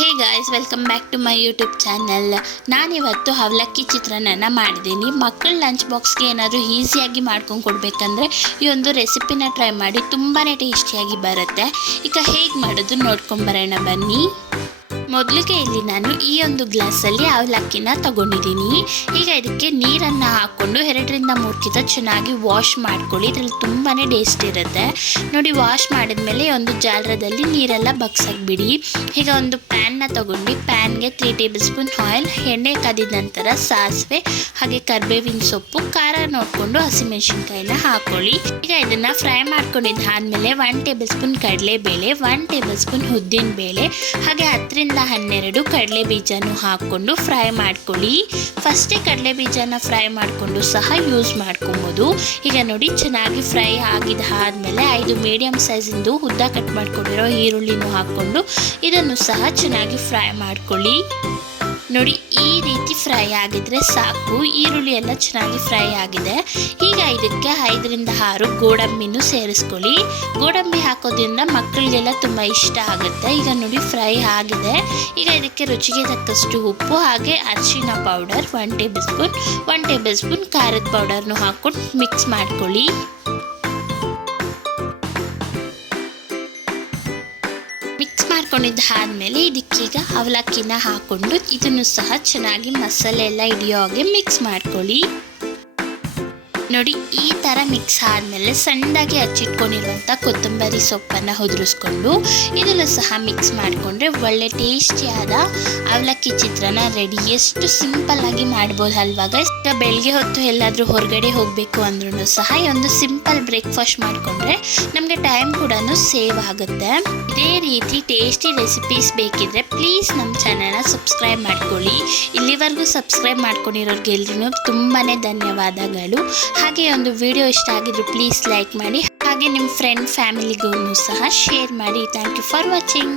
Hey guys, welcome back to my YouTube channel. ನಾನಿವತ್ತು ಅವಲಕ್ಕಿ ಚಿತ್ರಾನ್ನ ಮಾಡಿದ್ದೀನಿ. ಮಕ್ಕಳ ಲಂಚ್ ಬಾಕ್ಸ್ಗೆ ಏನಾದರೂ ಈಸಿಯಾಗಿ ಮಾಡ್ಕೊಂಡು ಕೊಡಬೇಕಂದ್ರೆ ಈ ಒಂದು ರೆಸಿಪಿನ ಟ್ರೈ ಮಾಡಿ. ತುಂಬಾ ಟೇಸ್ಟಿಯಾಗಿ ಬರುತ್ತೆ. ಈಗ ಹೇಗೆ ಮಾಡೋದು ನೋಡ್ಕೊಂಬರೋಣ ಬನ್ನಿ. ಮೊದಲಿಗೆ ಇಲ್ಲಿ ನಾನು ಈ ಒಂದು ಗ್ಲಾಸಲ್ಲಿ ಅವಲಕ್ಕಿನ ತಗೊಂಡಿದ್ದೀನಿ. ಈಗ ಇದಕ್ಕೆ ನೀರನ್ನು ಹಾಕ್ಕೊಂಡು 2-3 ಕಿತ ಚೆನ್ನಾಗಿ ವಾಶ್ ಮಾಡ್ಕೊಳ್ಳಿ. ಇದರಲ್ಲಿ ತುಂಬಾ ಟೇಸ್ಟ್ ಇರುತ್ತೆ ನೋಡಿ. ವಾಶ್ ಮಾಡಿದ್ಮೇಲೆ ಒಂದು ಜಾಲರದಲ್ಲಿ ನೀರೆಲ್ಲ ಬಗ್ಸಾಕ್ಬಿಡಿ. ಈಗ ಒಂದು ಪ್ಯಾನ್ನ ತಗೊಂಡು ಪ್ಯಾನ್ಗೆ 3 ಟೇಬಲ್ ಸ್ಪೂನ್ ಆಯಿಲ್, ಎಣ್ಣೆ ಕಾದಿದ ನಂತರ ಸಾಸಿವೆ ಹಾಗೆ ಕರಿಬೇವಿನ ಸೊಪ್ಪು, ಖಾರ ನೋಡಿಕೊಂಡು ಹಸಿಮೆಣಸಿನ್ಕಾಯಿನ ಹಾಕೊಳ್ಳಿ. ಈಗ ಇದನ್ನು ಫ್ರೈ ಮಾಡ್ಕೊಂಡಿದ್ದಾದಮೇಲೆ 1 ಟೇಬಲ್ ಸ್ಪೂನ್ ಕಡಲೆಬೇಳೆ, 1 ಟೇಬಲ್ ಸ್ಪೂನ್ ಉದ್ದಿನ ಬೇಳೆ ಹಾಗೆ 10-12 ಕಡಲೆ ಬೀಜನೂ ಹಾಕ್ಕೊಂಡು ಫ್ರೈ ಮಾಡ್ಕೊಳ್ಳಿ. ಫಸ್ಟೇ ಕಡಲೆ ಬೀಜನ ಫ್ರೈ ಮಾಡಿಕೊಂಡು ಸಹ ಯೂಸ್ ಮಾಡ್ಕೊಬೋದು. ಈಗ ನೋಡಿ ಚೆನ್ನಾಗಿ ಫ್ರೈ ಆಗಿದ್ದಾದಮೇಲೆ 5 ಮೀಡಿಯಮ್ ಸೈಜಿಂದು ಉದ್ದ ಕಟ್ ಮಾಡ್ಕೊಂಡಿರೋ ಈರುಳ್ಳಿನೂ ಹಾಕ್ಕೊಂಡು ಇದನ್ನು ಸಹ ಚೆನ್ನಾಗಿ ಫ್ರೈ ಮಾಡ್ಕೊಳ್ಳಿ. ನೋಡಿ, ಈ ರೀತಿ ಫ್ರೈ ಆಗಿದ್ರೆ ಸಾಕು. ಈರುಳ್ಳಿ ಎಲ್ಲ ಚೆನ್ನಾಗಿ ಫ್ರೈ ಆಗಿದೆ. ಈಗ ಇದಕ್ಕೆ 5-6 ಗೋಡಂಬಿನೂ ಸೇರಿಸ್ಕೊಳ್ಳಿ. ಗೋಡಂಬಿ ಹಾಕೋದ್ರಿಂದ ಮಕ್ಕಳಿಗೆಲ್ಲ ತುಂಬ ಇಷ್ಟ ಆಗುತ್ತೆ. ಈಗ ನೋಡಿ ಫ್ರೈ ಆಗಿದೆ. ಈಗ ಇದಕ್ಕೆ ರುಚಿಗೆ ತಕ್ಕಷ್ಟು ಉಪ್ಪು ಹಾಗೆ ಅರಿಶಿನ ಪೌಡರ್ 1 ಟೇಬಲ್ ಸ್ಪೂನ್ ಖಾರದ ಪೌಡರ್ನು ಹಾಕ್ಕೊಂಡು ಮಿಕ್ಸ್ ಮಾಡ್ಕೊಳ್ಳಿ. ಮಿಕ್ಸ್ ಮಾಡ್ಕೊಂಡಿದ್ದಾದಮೇಲೆ ಇದಕ್ಕೀಗ ಅವಲಕ್ಕಿನ ಹಾಕ್ಕೊಂಡು ಇದನ್ನು ಸಹ ಚೆನ್ನಾಗಿ ಮಸಾಲೆ ಎಲ್ಲ ಹಿಡಿಯೋ ಹಾಗೆ ಮಿಕ್ಸ್ ಮಾಡ್ಕೊಳ್ಳಿ. ನೋಡಿ, ಈ ಥರ ಮಿಕ್ಸ್ ಆದಮೇಲೆ ಸಣ್ಣದಾಗಿ ಹಚ್ಚಿಟ್ಕೊಂಡಿರುವಂಥ ಕೊತ್ತಂಬರಿ ಸೊಪ್ಪನ್ನು ಉದುರಿಸ್ಕೊಂಡು ಇದನ್ನು ಸಹ ಮಿಕ್ಸ್ ಮಾಡಿಕೊಂಡ್ರೆ ಒಳ್ಳೆ ಟೇಸ್ಟಿಯಾದ ಅವಲಕ್ಕಿ ಚಿತ್ರಾನ್ನ ರೆಡಿ. ಎಷ್ಟು ಸಿಂಪಲ್ಲಾಗಿ ಮಾಡ್ಬೋದು ಅಲ್ವಾ ಗೈಸ್. ಈಗ ಬೆಳಗ್ಗೆ ಹೊತ್ತು ಎಲ್ಲಾದರೂ ಹೊರಗಡೆ ಹೋಗಬೇಕು ಅಂದ್ರೂ ಸಹ ಈ ಒಂದು ಸಿಂಪಲ್ ಬ್ರೇಕ್ಫಾಸ್ಟ್ ಮಾಡಿಕೊಂಡ್ರೆ ನಮಗೆ ಟೈಮ್ ಕೂಡ ಸೇವ್ ಆಗುತ್ತೆ. ಇದೇ ರೀತಿ ಟೇಸ್ಟಿ ರೆಸಿಪೀಸ್ ಬೇಕಿದ್ರೆ ಪ್ಲೀಸ್ ನಮ್ಮ ಚಾನಲ್ನ ಸಬ್ಸ್ಕ್ರೈಬ್ ಮಾಡ್ಕೊಳ್ಳಿ. ಇಲ್ಲಿವರೆಗೂ ಸಬ್ಸ್ಕ್ರೈಬ್ ಮಾಡ್ಕೊಂಡಿರೋರಿಗೆಲ್ರಿಗೂ ತುಂಬಾ ಧನ್ಯವಾದಗಳು. ಹಾಗೆ ಒಂದು ವಿಡಿಯೋ ಇಷ್ಟ ಆಗಿದ್ರು ಪ್ಲೀಸ್ ಲೈಕ್ ಮಾಡಿ ಹಾಗೆ ನಿಮ್ಮ ಫ್ರೆಂಡ್ ಫ್ಯಾಮಿಲಿಗೂ ಸಹ ಶೇರ್ ಮಾಡಿ. Thank you for watching.